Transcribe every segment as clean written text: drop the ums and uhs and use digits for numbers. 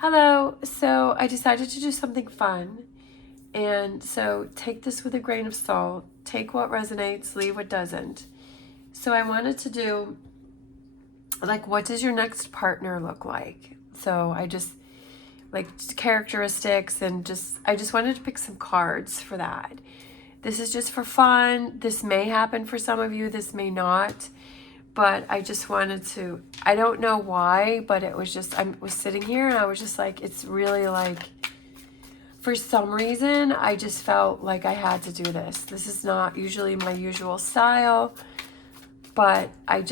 Hello. So I decided to do something fun. And so take this with a grain of salt. Take what resonates, leave what doesn't. So I wanted to do, like, what does your next partner look like? So I just, like, characteristics and I just wanted to pick some cards for that. This is just for fun. This may happen for some of you, this may not. But I just wanted to, I don't know why, but it was just, I was sitting here and I was just like, it's really like, for some reason, I just felt like I had to do this. This is not usually my usual style, but I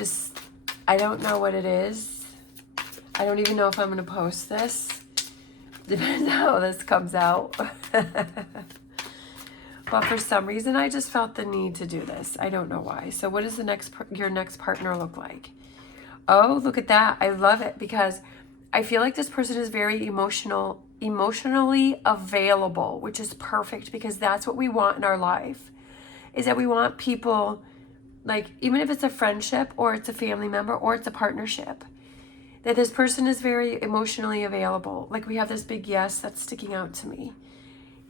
don't know what it is. I don't even know if I'm going to post this. Depends how this comes out. But for some reason, I just felt the need to do this. I don't know why. So what does your next partner look like? Oh, look at that. I love it because I feel like this person is very emotionally available, which is perfect because that's what we want in our life. Is that we want people, like, even if it's a friendship or it's a family member or it's a partnership, that this person is very emotionally available. Like, we have this big yes that's sticking out to me.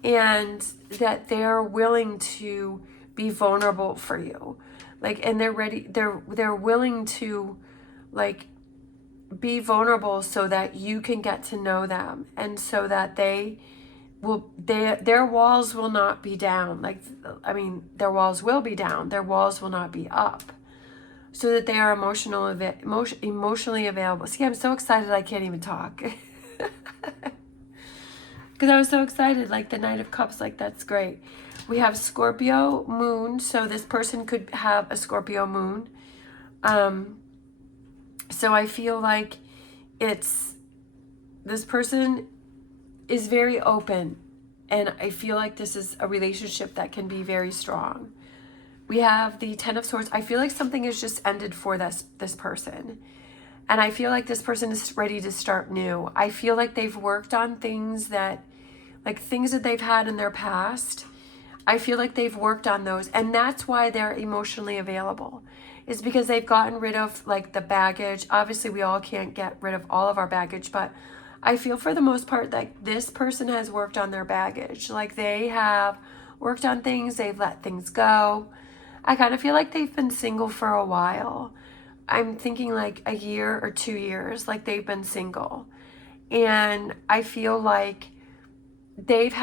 And that they're willing to be vulnerable for you. Like, and they're willing to, like, be vulnerable so that you can get to know them, and so that their walls will not be down. Like, I mean, their walls will be down, their walls will not be up, so that they are emotionally available. See, I'm so excited I can't even talk. Because I was so excited, like the Knight of Cups, like that's great. We have Scorpio moon, so this person could have a Scorpio moon. So I feel like this person is very open, and I feel like this is a relationship that can be very strong. We have the Ten of Swords. I feel like something has just ended for this person. And I feel like this person is ready to start new. I feel like they've worked on things that they've had in their past. I feel like they've worked on those. And that's why they're emotionally available. Is because they've gotten rid of, like, the baggage. Obviously, we all can't get rid of all of our baggage. But I feel for the most part that this person has worked on their baggage. Like, they have worked on things. They've let things go. I kind of feel like they've been single for a while. I'm thinking like a year or 2 years, like they've been single. And I feel like they've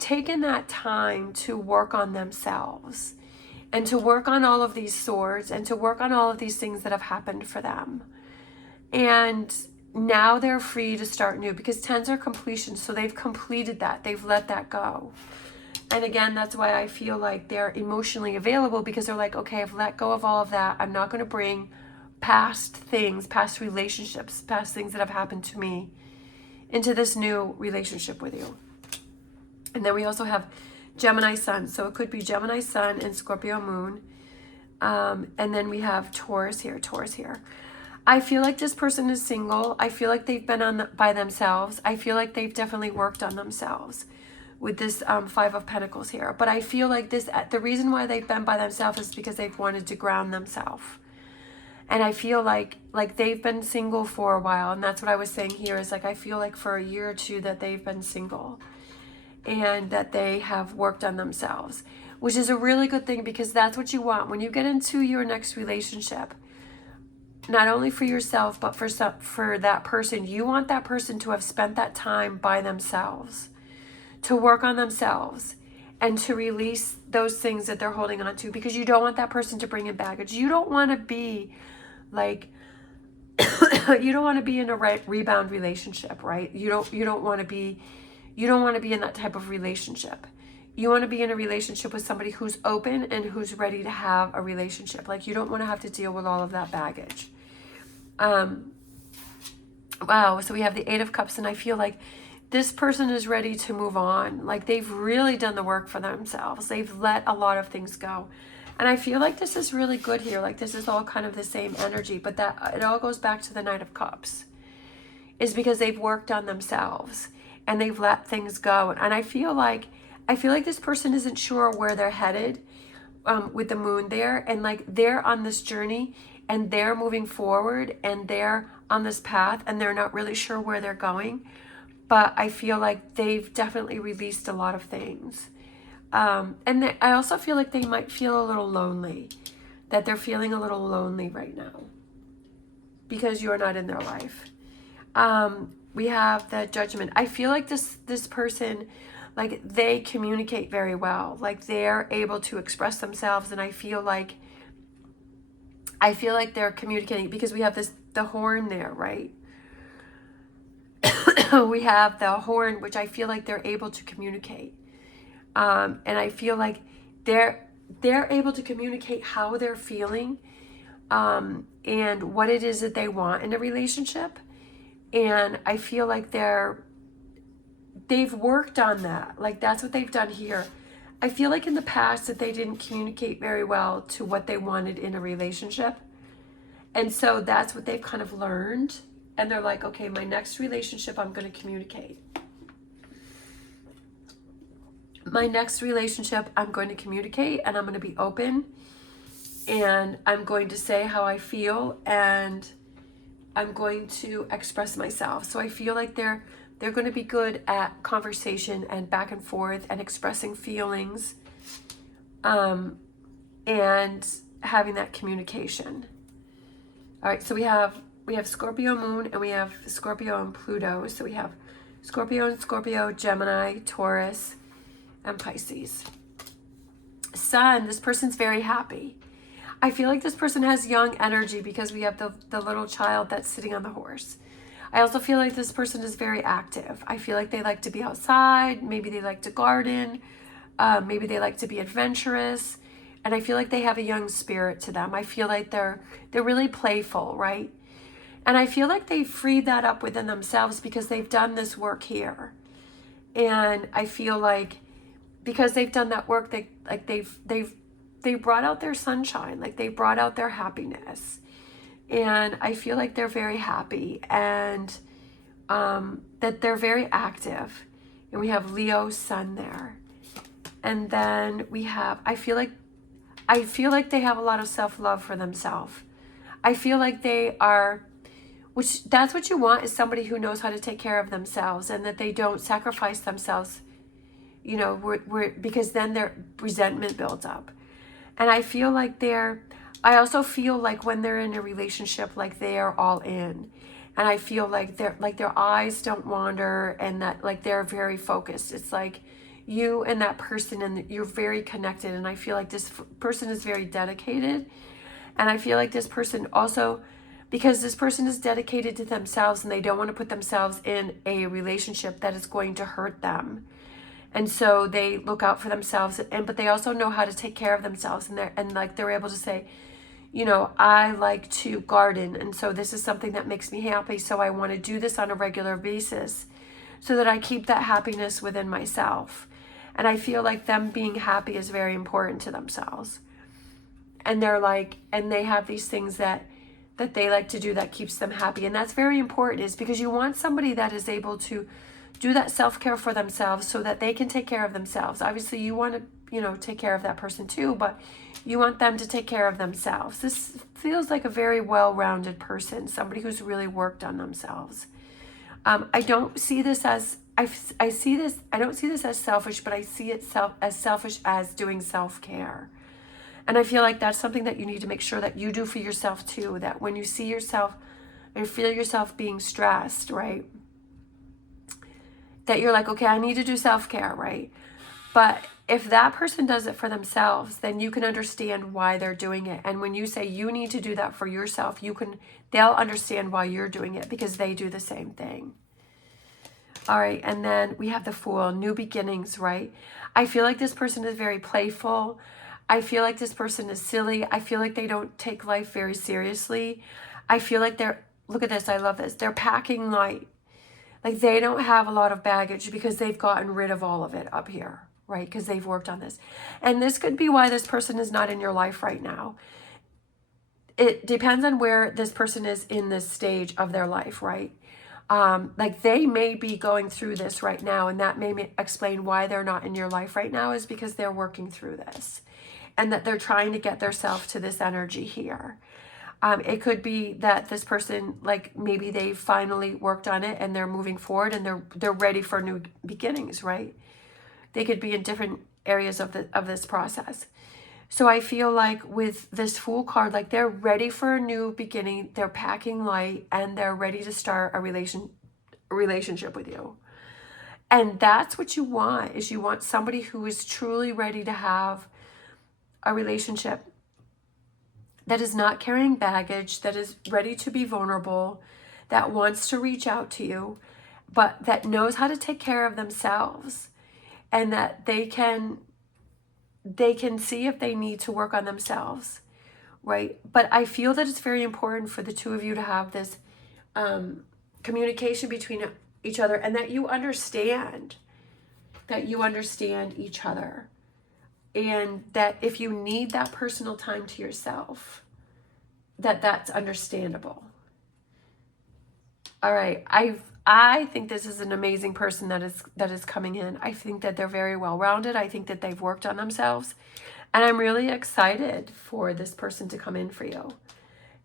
taken that time to work on themselves and to work on all of these swords and to work on all of these things that have happened for them. And now they're free to start new because tens are completion. So they've completed that. They've let that go. And again, that's why I feel like they're emotionally available, because they're like, okay, I've let go of all of that. I'm not going to bring past things, past relationships, past things that have happened to me into this new relationship with you. And then we also have Gemini Sun. So it could be Gemini Sun and Scorpio Moon. And then we have Taurus here. I feel like this person is single. I feel like they've been by themselves. I feel like they've definitely worked on themselves with this Five of Pentacles here. But I feel like the reason why they've been by themselves is because they've wanted to ground themselves. And I feel like they've been single for a while. And that's what I was saying here is, like, I feel like for a year or two that they've been single and that they have worked on themselves, which is a really good thing, because that's what you want when you get into your next relationship. Not only for yourself, but for that person. You want that person to have spent that time by themselves, to work on themselves, and to release those things that they're holding on to, because you don't want that person to bring in baggage. You don't want to be like, you don't want to be in a rebound relationship, right? You don't want to be in that type of relationship. You want to be in a relationship with somebody who's open and who's ready to have a relationship. Like, you don't want to have to deal with all of that baggage. Wow. So we have the Eight of Cups, and I feel like this person is ready to move on. Like, they've really done the work for themselves. They've let a lot of things go. And I feel like this is really good here. Like, this is all kind of the same energy, but that it all goes back to the Knight of Cups, is because they've worked on themselves and they've let things go. And I feel like this person isn't sure where they're headed with the moon there. And like, they're on this journey and they're moving forward and they're on this path and they're not really sure where they're going. but I feel like they've definitely released a lot of things. I also feel like they might feel a little lonely, that they're feeling a little lonely right now because you're not in their life. We have the Judgment. I feel like this person, like, they communicate very well. Like, they're able to express themselves, and I feel like they're communicating because we have the horn there, right? We have the horn, which I feel like they're able to communicate. And I feel like they're able to communicate how they're feeling, and what it is that they want in a relationship. And I feel like they've worked on that. Like, that's what they've done here. I feel like in the past that they didn't communicate very well to what they wanted in a relationship. And so that's what they've kind of learned. And they're like, okay, my next relationship, I'm going to communicate. My next relationship, I'm going to communicate, and I'm going to be open, and I'm going to say how I feel, and I'm going to express myself. So I feel like they're going to be good at conversation and back and forth and expressing feelings, and having that communication. All right, so we have Scorpio moon, and we have Scorpio and Pluto. So we have Scorpio and Scorpio, Gemini, Taurus, and Pisces. Sun, this person's very happy. I feel like this person has young energy because we have the little child that's sitting on the horse. I also feel like this person is very active. I feel like they like to be outside. Maybe they like to garden. Maybe they like to be adventurous. And I feel like they have a young spirit to them. I feel like they're really playful, right? And I feel like they freed that up within themselves because they've done this work here. And I feel like because they've done that work, they brought out their sunshine, like they brought out their happiness. And I feel like they're very happy, and that they're very active. And we have Leo sun there. And then we have, I feel like they have a lot of self-love for themselves. I feel like they are, which that's what you want, is somebody who knows how to take care of themselves, and that they don't sacrifice themselves, you know, because then their resentment builds up. And I feel like I also feel like when they're in a relationship, like they are all in. And I feel like their eyes don't wander, and that like they're very focused. It's like you and that person, and you're very connected. And I feel like this person is very dedicated. And I feel like this person also, because this person is dedicated to themselves, and they don't want to put themselves in a relationship that is going to hurt them. And so they look out for themselves, but they also know how to take care of themselves, and they're able to say, you know, I like to garden, and so this is something that makes me happy, so I want to do this on a regular basis so that I keep that happiness within myself. And I feel like them being happy is very important to themselves. And they have these things that they like to do that keeps them happy. And that's very important, is because you want somebody that is able to do that self-care for themselves so that they can take care of themselves. Obviously, you want to, you know, take care of that person too, but you want them to take care of themselves. This feels like a very well-rounded person, somebody who's really worked on themselves. I don't see this as, I don't see this as selfish, but I see it as selfish as doing self-care. And I feel like that's something that you need to make sure that you do for yourself too, that when you see yourself and feel yourself being stressed, right, that you're like, okay, I need to do self-care, right? But if that person does it for themselves, then you can understand why they're doing it. And when you say you need to do that for yourself, they'll understand why you're doing it, because they do the same thing. All right, and then we have the Fool, new beginnings, right? I feel like this person is very playful. I feel like this person is silly. I feel like they don't take life very seriously. I feel like look at this, I love this. They're packing light. Like they don't have a lot of baggage because they've gotten rid of all of it up here, right? Because they've worked on this. And this could be why this person is not in your life right now. It depends on where this person is in this stage of their life, right? Like they may be going through this right now, and that may explain why they're not in your life right now, is because they're working through this, and that they're trying to get themselves to this energy here. It could be that this person, like maybe they finally worked on it and they're moving forward and they're ready for new beginnings, right? They could be in different areas of this process. So I feel like with this Fool card, like they're ready for a new beginning, they're packing light, and they're ready to start a relationship with you. And that's what you want, is you want somebody who is truly ready to have a relationship that is not carrying baggage, that is ready to be vulnerable, that wants to reach out to you, but that knows how to take care of themselves, and that they can see if they need to work on themselves, right? But I feel that it's very important for the two of you to have this communication between each other, and that you understand each other, and that if you need that personal time to yourself, that's understandable. All right, I think this is an amazing person that is coming in. I think that they're very well-rounded. I think that they've worked on themselves, and I'm really excited for this person to come in for you.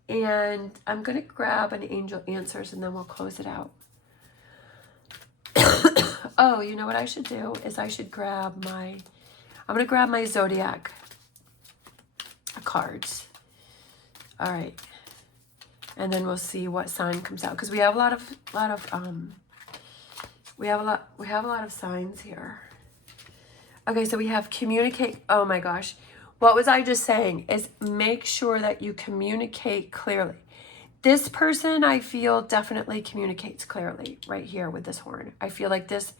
And I'm going to grab an angel answers, and then we'll close it out. Oh, you know what I should do is I should grab I'm going to grab my zodiac cards. All right. And then we'll see what sign comes out, because we have a lot of signs here. Okay, so we have communicate. Oh my gosh. What was I just saying? Is make sure that you communicate clearly. This person, I feel, definitely communicates clearly right here with this horn. I feel like this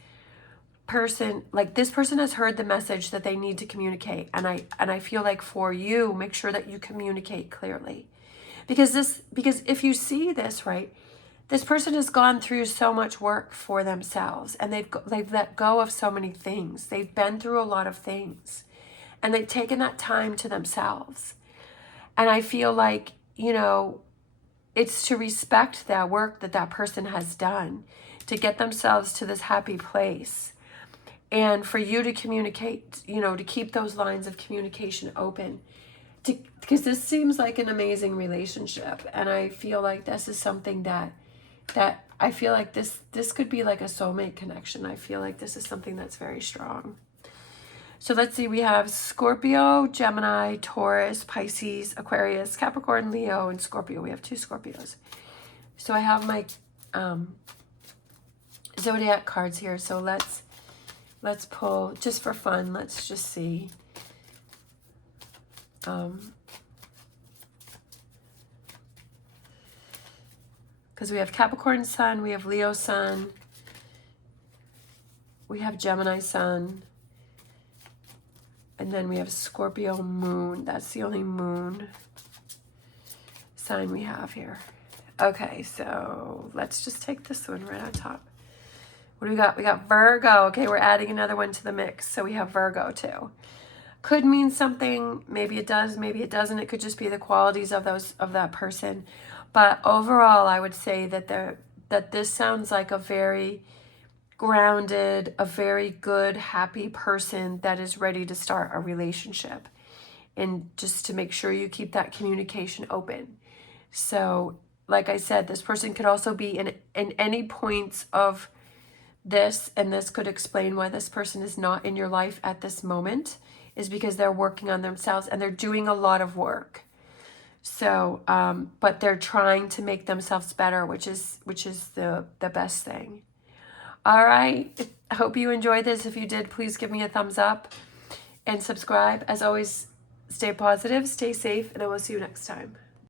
person has heard the message that they need to communicate. And I feel like for you, make sure that you communicate clearly. Because if you see this, right, this person has gone through so much work for themselves, and they've let go of so many things. They've been through a lot of things, and they've taken that time to themselves. And I feel like, you know, it's to respect that work that person has done to get themselves to this happy place. And for you to communicate, you know, to keep those lines of communication open. Because this seems like an amazing relationship, and I feel like this is something that I feel like this could be like a soulmate connection. I feel like this is something that's very strong. So let's see, we have Scorpio, Gemini, Taurus, Pisces, Aquarius, Capricorn, Leo, and Scorpio. We have 2 Scorpios. So I have my zodiac cards here. So let's pull, just for fun, let's just see. Because we have Capricorn Sun, we have Leo Sun, we have Gemini Sun, and then we have Scorpio Moon. That's the only moon sign we have here. Okay, so let's just take this one right on top. What do we got? We got Virgo. Okay, we're adding another one to the mix. So we have Virgo too. Could mean something. Maybe it does, maybe it doesn't. It could just be the qualities of that person. But overall, I would say that this sounds like a very grounded, a very good, happy person that is ready to start a relationship. And just to make sure you keep that communication open. So, like I said, this person could also be in any points of this, and this could explain why this person is not in your life at this moment, is because they're working on themselves and they're doing a lot of work. So, but they're trying to make themselves better, which is the best thing. All right. I hope you enjoyed this. If you did, please give me a thumbs up and subscribe. As always, stay positive, stay safe, and I will see you next time.